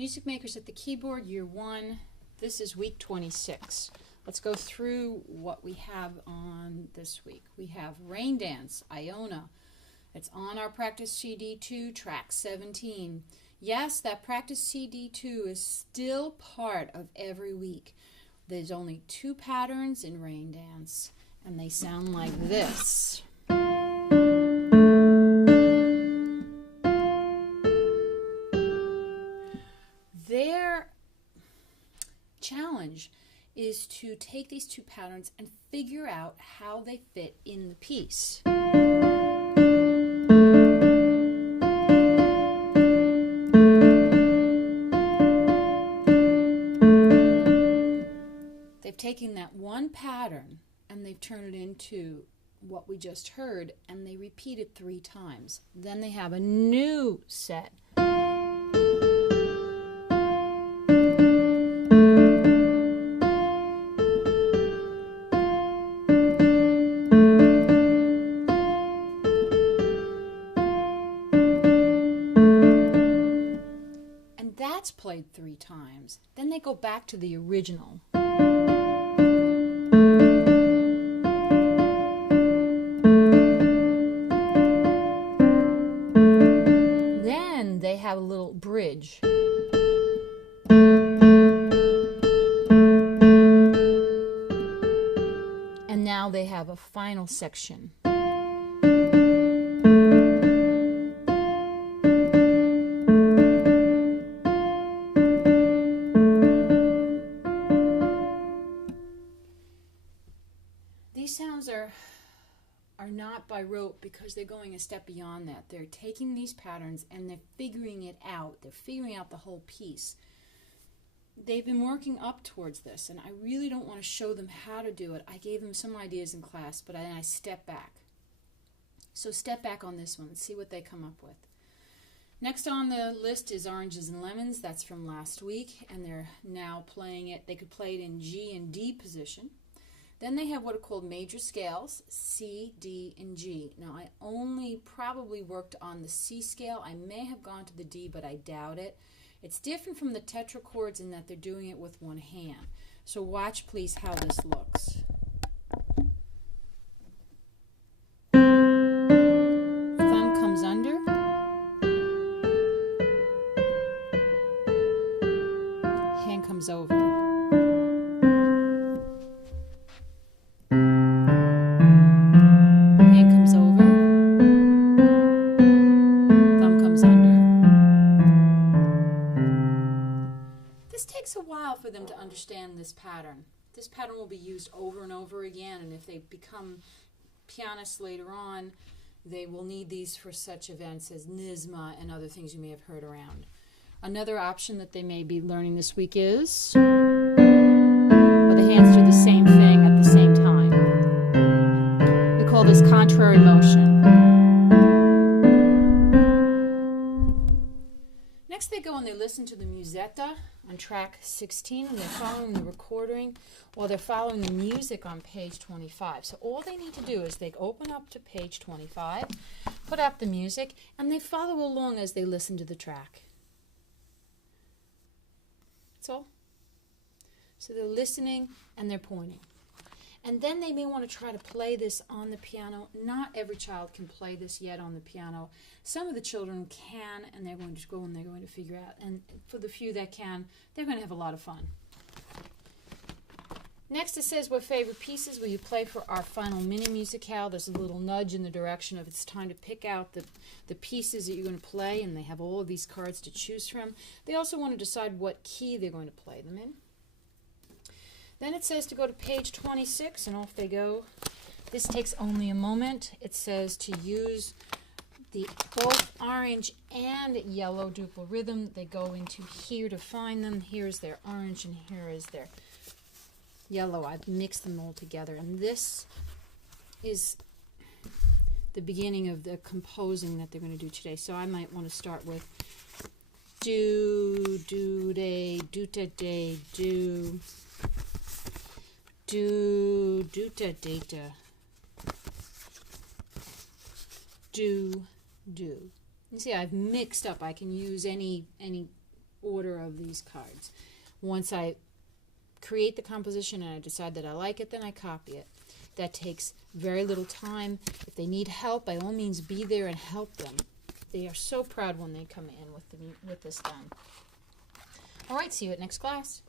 Music Makers at the Keyboard, Year 1. This is week 26. Let's go through what we have on this week. We have Rain Dance, Iona. It's on our practice CD2, track 17. Yes, that practice CD2 is still part of every week. There's only 2 patterns in Rain Dance, and they sound like this. Their challenge is to take these 2 patterns and figure out how they fit in the piece. They've taken that one pattern and they've turned it into what we just heard, and they repeat it 3 times. Then they have a new set. That's played 3 times. Then they go back to the original. Then they have a little bridge. And now they have a final section. These sounds are not by rote because they're going a step beyond that. They're taking these patterns and they're figuring it out. They're figuring out the whole piece. They've been working up towards this, and I really don't want to show them how to do it. I gave them some ideas in class, but I step back. So step back on this one and see what they come up with. Next on the list is Oranges and Lemons. That's from last week, and they're now playing it. They could play it in G and D position. Then they have what are called major scales, C, D, and G. Now, I only probably worked on the C scale. I may have gone to the D, but I doubt it. It's different from the tetrachords in that they're doing it with one hand. So watch, please, how this looks. Thumb comes under. Hand comes over. Takes a while for them to understand this pattern. This pattern will be used over and over again, and if they become pianists later on, they will need these for such events as NISMA and other things you may have heard around. Another option that they may be learning this week is where the hands do the same thing at the same time. We call this contrary motion. Next they go and they listen to the musetta on track 16, and they're following the recording while they're following the music on page 25. So all they need to do is they open up to page 25, put up the music, and they follow along as they listen to the track. That's all. So they're listening and they're pointing. And then they may want to try to play this on the piano. Not every child can play this yet on the piano. Some of the children can, and they're going to go and they're going to figure out. And for the few that can, they're going to have a lot of fun. Next it says, what favorite pieces will you play for our final mini musicale? There's a little nudge in the direction of it's time to pick out the pieces that you're going to play, and they have all of these cards to choose from. They also want to decide what key they're going to play them in. Then it says to go to page 26, and off they go. This takes only a moment. It says to use both orange and yellow duple rhythm. They go into here to find them. Here's their orange, and here is their yellow. I've mixed them all together, and this is the beginning of the composing that they're going to do today. So I might want to start with do, do, day, do, da, day, do. Do, do, da, da, da. Do, do. You see, I've mixed up. I can use any order of these cards. Once I create the composition and I decide that I like it, then I copy it. That takes very little time. If they need help, by all means be there and help them. They are so proud when they come in with this done. All right, see you at next class.